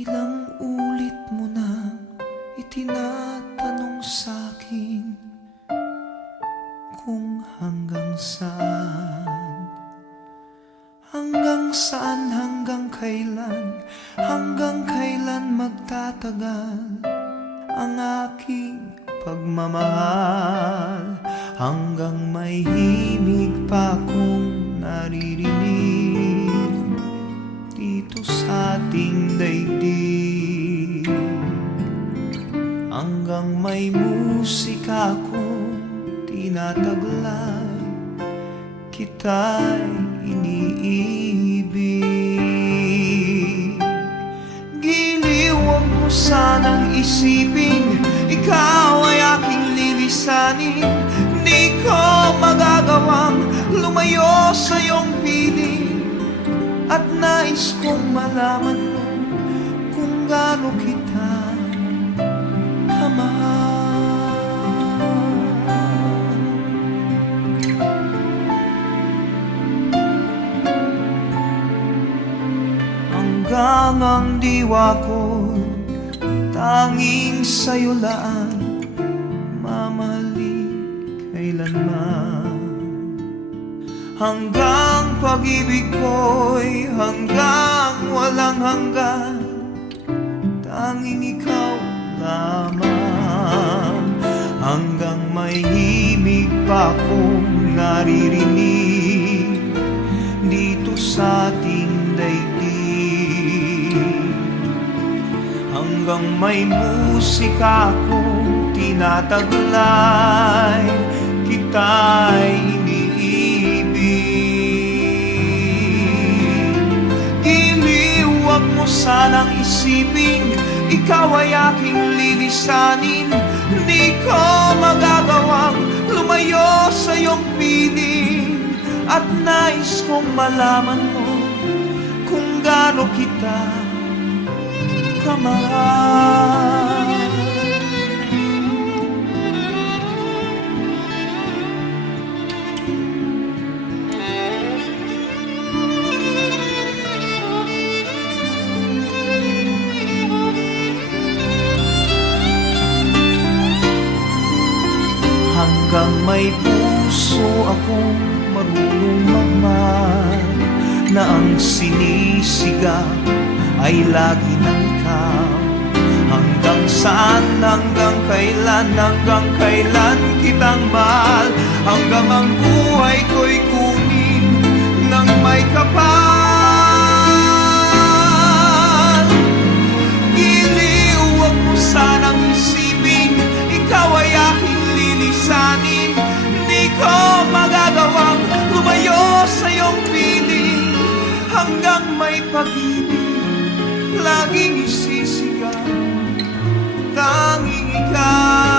Ilang ulit mo na itinatanong sa'kin kung hanggang saan, hanggang kailan magtatagal ang aking pagmamahal, hanggang may himig pa akong naririnig dito sa ating daigdig, hanggang may musika akong tinataglay, kita'y iniibig. Giliw, huwag mo sanang isipin ikaw ay aking lilisanin. Di ko magagawang lumayo sa iyong piling, at nais kong malaman mo kung gaano kita kamahal. Hanggang ang diwa ko tanging sa'yo lang mamahalin kailanman, hanggang pag-ibig ko'y hanggang walang hanggan, tanging ikaw lamang, hanggang may himig pa akong naririnig dito sa ating daigdig, hanggang may musika akong tinataglay, kita'y iniibig. Giliw, huwag mo sanang isipin ikaw ay aking lilisanin. Di ko magagawang lumayo sa iyong piling, at nais kong malaman mo kung gaano kita kamahal. Hanggang may puso akong marunong magmahal, na ang sinisigaw ay lagi ng ikaw. Hanggang saan, hanggang kailan kitang mahal, hanggang ang buhay ko'y kunin ng may kapal. Giliw, huwag mo sanang isipin ikaw ay aking lilisanin. Di ko magagawang lumayo sa iyong piling, hanggang may pag-ibig laging isisigaw, tanging ikaw.